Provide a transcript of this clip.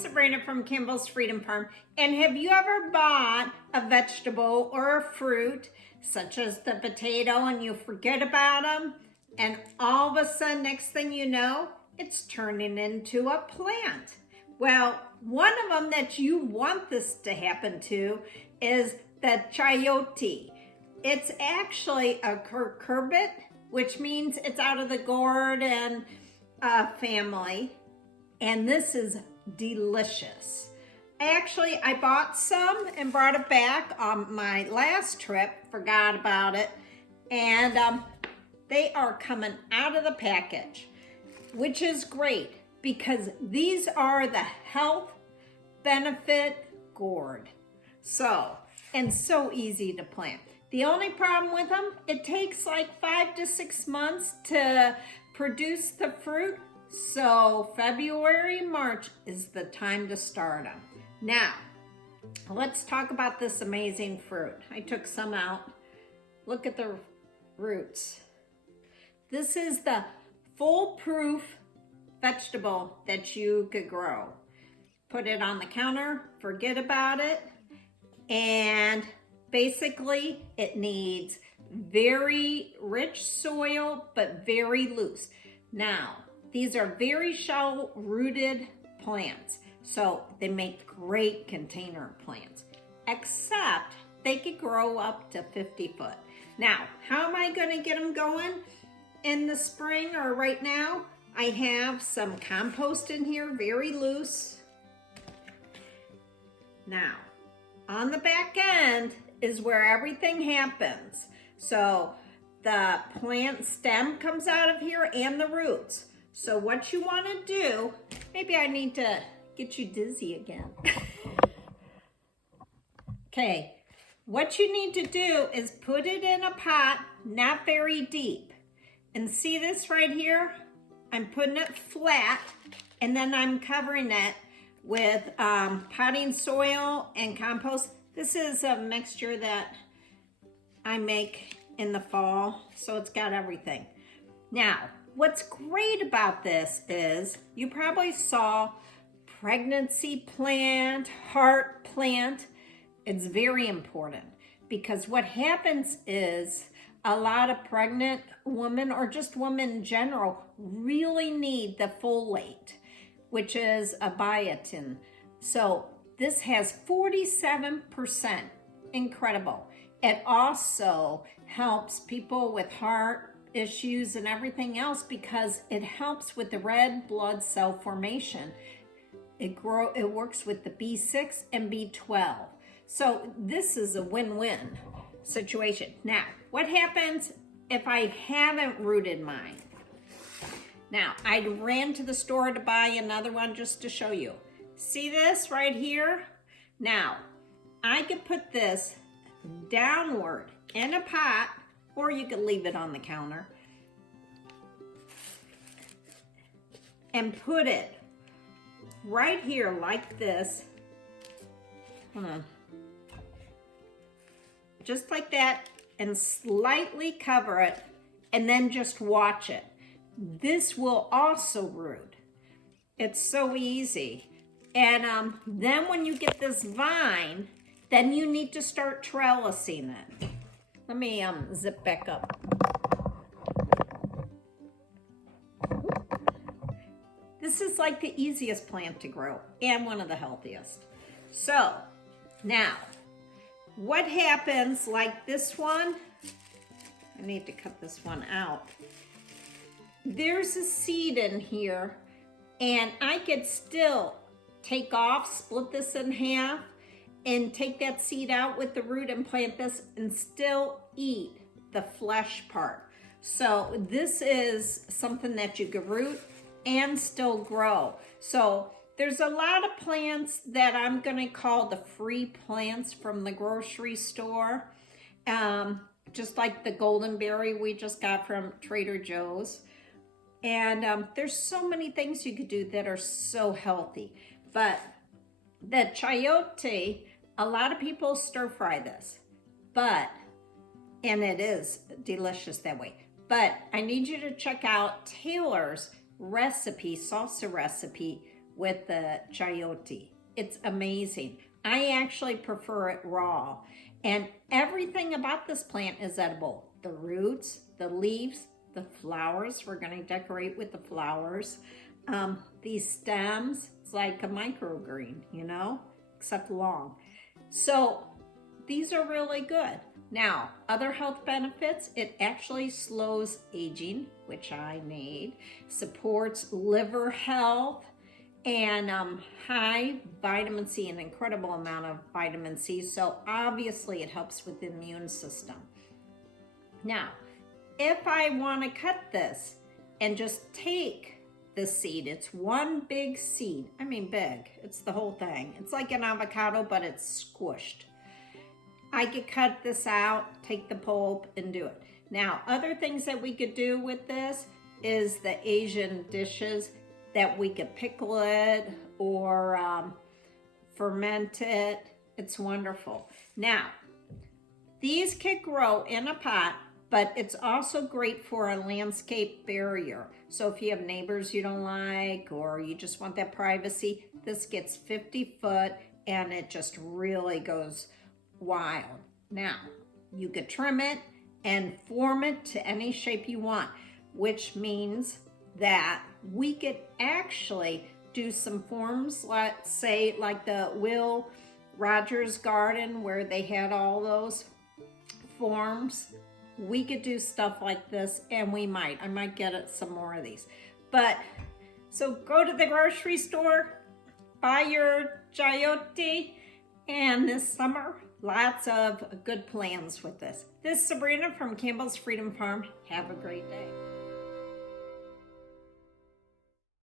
Sabrina from Campbell's Freedom Farm. And have you ever bought a vegetable or a fruit, such as the potato, and you forget about them, and all of a sudden, next thing you know, it's turning into a plant? Well, one of them that you want this to happen to is the Chayote. It's actually a cucurbit, which means it's out of the gourd and family. And this is delicious. I bought some and brought it back on my last trip, forgot about it. And they are coming out of the package, which is great because these are the health benefit gourd. So easy to plant. The only problem with them, it takes like 5 to 6 months to produce the fruit. So February, March is the time to start them. Now, let's talk about this amazing fruit. I took some out. Look at the roots. This is the foolproof vegetable that you could grow. Put it on the counter, forget about it, and basically it needs very rich soil, but very loose. Now, these are very shallow rooted plants, so they make great container plants, except they could grow up to 50 foot. Now, how am I gonna get them going in the spring or right now? I have some compost in here, very loose. Now, on the back end is where everything happens. So the plant stem comes out of here and the roots. So what you want to do, maybe I need to get you dizzy again. Okay, what you need to do is put it in a pot, not very deep. And see this right here? I'm putting it flat, and then I'm covering it with potting soil and compost. This is a mixture that I make in the fall, so it's got everything. Now, what's great about this is you probably saw pregnancy plant, heart plant. It's very important because what happens is a lot of pregnant women or just women in general really need the folate, which is a biotin. So this has 47%, incredible. It also helps people with heart issues and everything else because it helps with the red blood cell formation. It works with the B6 and B12. So this is a win-win situation. Now, what happens if I haven't rooted mine? Now, I ran to the store to buy another one just to show you. See this right here? Now, I could put this downward in a pot, or you could leave it on the counter and put it right here like this. Hold on. Just like that, and slightly cover it, and then just watch it. This will also root. It's so easy. And then when you get this vine, then you need to start trellising it. Let me zip back up. This is like the easiest plant to grow and one of the healthiest. So now, what happens like this one? I need to cut this one out. There's a seed in here, and I could still take off, split this in half, and take that seed out with the root and plant this and still eat the flesh part. So this is something that you can root and still grow. So there's a lot of plants that I'm gonna call the free plants from the grocery store. Just like the goldenberry we just got from Trader Joe's. And there's so many things you could do that are so healthy. But the chayote, a lot of people stir fry this, and it is delicious that way. But I need you to check out Taylor's recipe, salsa recipe, with the chayote. It's amazing. I actually prefer it raw. And everything about this plant is edible. The roots, the leaves, the flowers. We're going to decorate with the flowers. These stems, it's like a microgreen, you know, except long. So these are really good. Now, other health benefits, it actually slows aging, which I made, supports liver health, and high vitamin C, an incredible amount of vitamin C. So obviously it helps with the immune system. Now, if I want to cut this and just take the seed, it's one big seed. I mean big, it's the whole thing. It's like an avocado, but it's squished. I could cut this out, take the pulp, and do it. Now, other things that we could do with this is the Asian dishes that we could pickle it or ferment it. It's wonderful. Now, these could grow in a pot, but it's also great for a landscape barrier. So if you have neighbors you don't like or you just want that privacy, this gets 50 foot and it just really goes wild. Now, you could trim it and form it to any shape you want, which means that we could actually do some forms, let's say like the Will Rogers garden where they had all those forms. We could do stuff like this, and I might get it some more of these. But so go to the grocery store, buy your chayote, and this summer, lots of good plans with this. This is Sabrina from Campbell's Freedom Farm. Have a great day.